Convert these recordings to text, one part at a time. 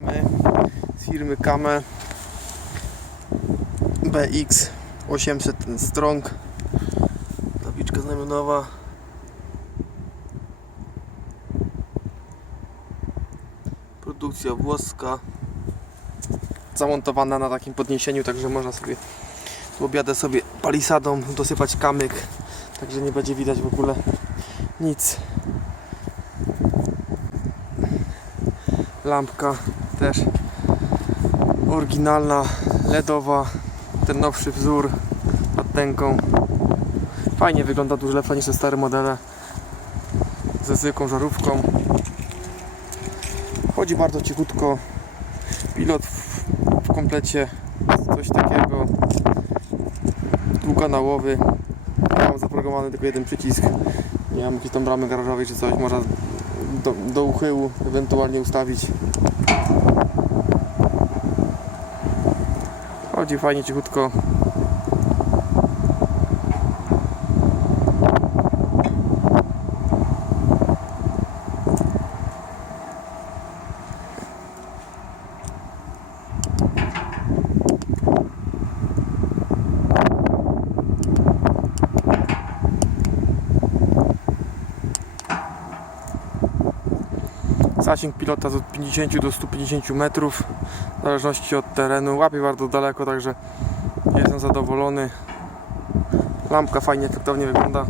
My z firmy Kame BX 800 Strong. Tabliczka znamionowa. Produkcja włoska. Zamontowana na takim podniesieniu także można sobie tu objadę sobie palisadą dosypać kamyk. Także nie będzie widać w ogóle nic. Lampka też oryginalna LEDowa ten nowszy wzór nad tęką. Fajnie wygląda dużo lepsza niż te stare modele ze zwykłą żarówką. Chodzi bardzo cichutko. Pilot w, w komplecie coś takiego. Dwukanałowy mam zaprogramowany tylko jeden przycisk. Nie mam jakiejś tam bramy garażowej czy coś. Można do, do uchyłu ewentualnie ustawić chodzi fajnie cichutko Zasięg pilota od 50 do 150 metrów w zależności od terenu. Łapie bardzo daleko, także jestem zadowolony. Lampka fajnie, efektownie wygląda.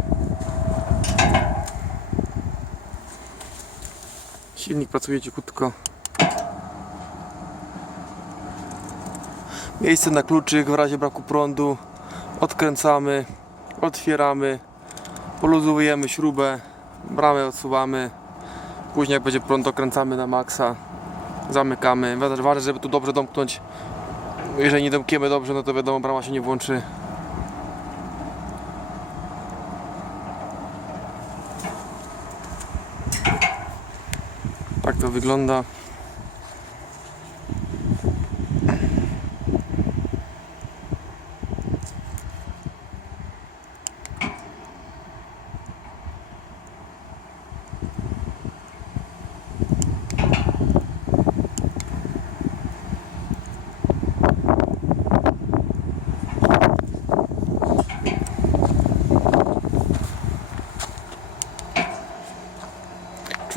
Silnik pracuje cichutko. Miejsce na kluczyk w razie braku prądu. Odkręcamy, otwieramy, poluzujemy śrubę, bramę odsuwamy. Później jak będzie prąd dokręcamy na maksa. Zamykamy. Ważne, żeby tu dobrze domknąć. Jeżeli nie domkniemy dobrze, no to wiadomo, brama się nie włączy. Tak to wygląda.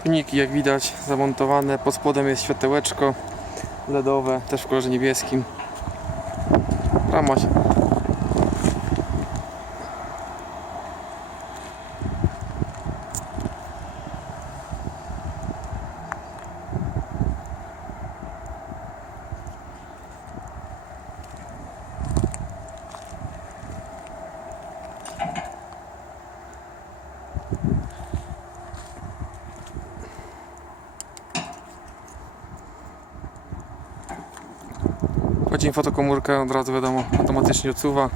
Czujniki jak widać zamontowane, pod spodem jest światełeczko LEDowe, też w kolorze niebieskim. Rama się- Kładzie fotokomórkę, od razu wiadomo, automatycznie odsuwa.